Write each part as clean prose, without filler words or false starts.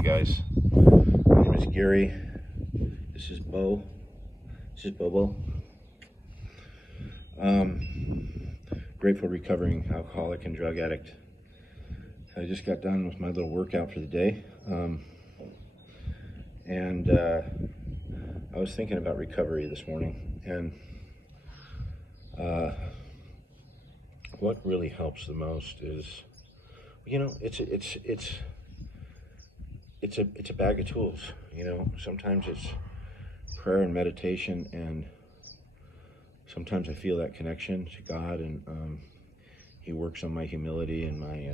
Hey guys, my name is Gary. This is Bo. This is Bobo. Grateful recovering alcoholic and drug addict. I just got done with my little workout for the day, and I was thinking about recovery this morning, and what really helps the most is, it's a bag of tools. Sometimes it's prayer and meditation, and sometimes I feel that connection to God, and He works on my humility and my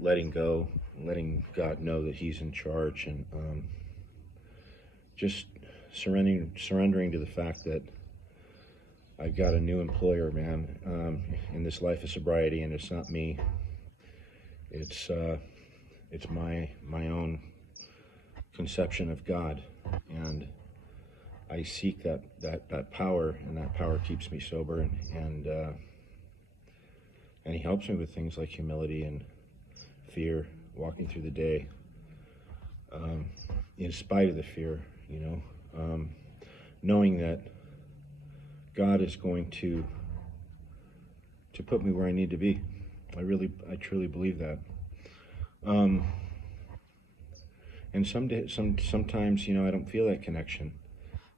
letting go, letting God know that He's in charge, and just surrendering to the fact that I've got a new employer, man, in this life of sobriety, and it's not me. It's my own conception of God, and I seek that power, and that power keeps me sober, and He helps me with things like humility and fear, walking through the day, in spite of the fear, knowing that God is going to put me where I need to be. I truly believe that. And sometimes, I don't feel that connection.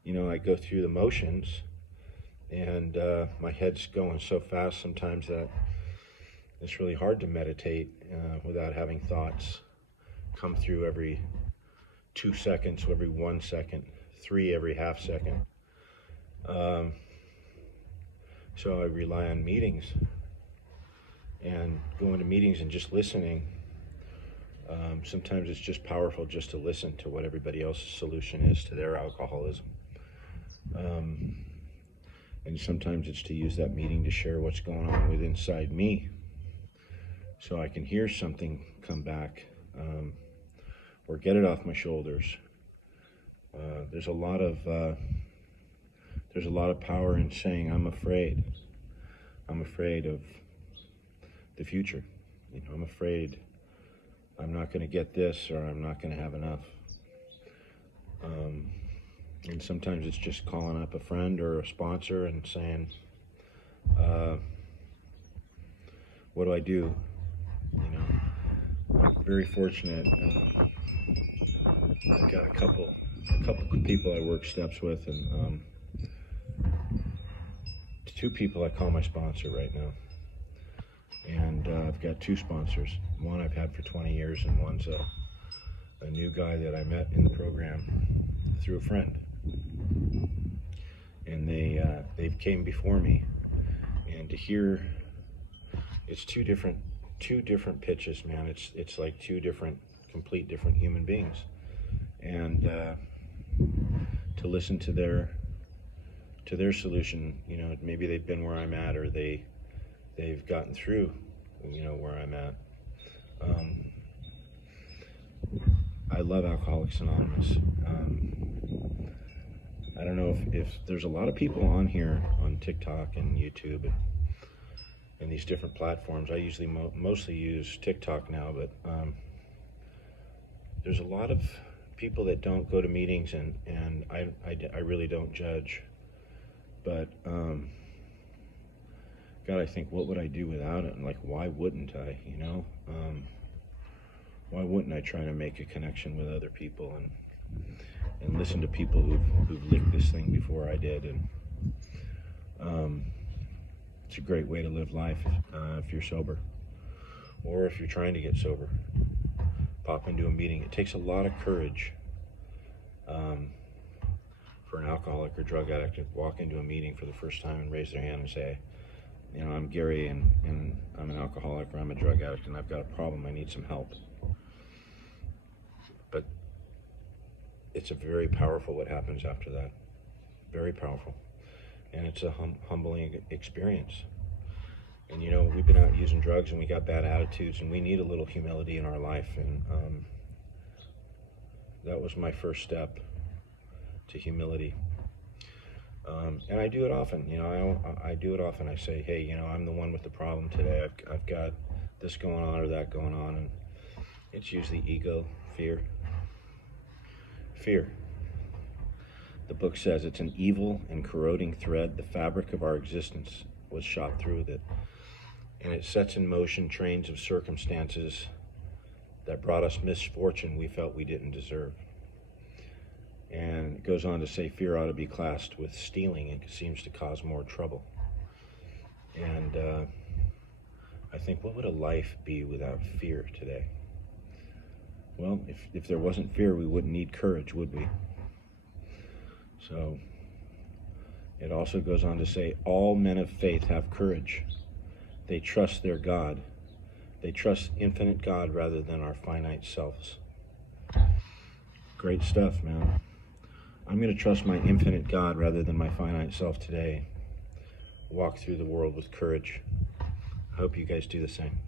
I go through the motions, and my head's going so fast sometimes that it's really hard to meditate without having thoughts come through every 2 seconds, every 1 second, 3 every half second. So I rely on meetings, and going to meetings and just listening. Sometimes it's just powerful just to listen to what everybody else's solution is to their alcoholism. And sometimes it's to use that meeting to share what's going on with inside me, so I can hear something come back, or get it off my shoulders. There's a lot of power in saying, I'm afraid of the future. I'm afraid I'm not going to get this, or I'm not going to have enough. And sometimes it's just calling up a friend or a sponsor and saying, what do I do? I'm very fortunate. I've got a couple of people I work steps with, and 2 people I call my sponsor right now. And I've got 2 sponsors. One I've had for 20 years, and one's a new guy that I met in the program through a friend. And they've came before me, and to hear, it's two different pitches, man. It's like 2 complete different human beings, and to listen to their solution. Maybe they've been where I'm at, or they've gotten through, where I'm at. I love Alcoholics Anonymous. I don't know if there's a lot of people on here on TikTok and YouTube and these different platforms. I usually mostly use TikTok now, but there's a lot of people that don't go to meetings, and I really don't judge. But God, I think, what would I do without it? And why wouldn't I? Why wouldn't I try to make a connection with other people and listen to people who've lived this thing before I did? And it's a great way to live life if you're sober, or if you're trying to get sober. Pop into a meeting. It takes a lot of courage for an alcoholic or drug addict to walk into a meeting for the first time and raise their hand and say, I'm Gary, and I'm an alcoholic, or I'm a drug addict, and I've got a problem. I need some help. But it's a very powerful what happens after that. Very powerful. And it's a humbling experience. And we've been out using drugs, and we got bad attitudes, and we need a little humility in our life. And that was my first step to humility. And I do it often. I do it often. I say, hey, I'm the one with the problem today. I've got this going on or that going on, It's usually ego, fear. Fear. The book says it's an evil and corroding thread. The fabric of our existence was shot through with it. And it sets in motion trains of circumstances that brought us misfortune we felt we didn't deserve. And it goes on to say fear ought to be classed with stealing. It seems to cause more trouble. And I think, what would a life be without fear today? Well, if there wasn't fear, we wouldn't need courage, would we? So it also goes on to say, all men of faith have courage. They trust their God. They trust infinite God rather than our finite selves. Great stuff, man. I'm going to trust my infinite God rather than my finite self today. Walk through the world with courage. I hope you guys do the same.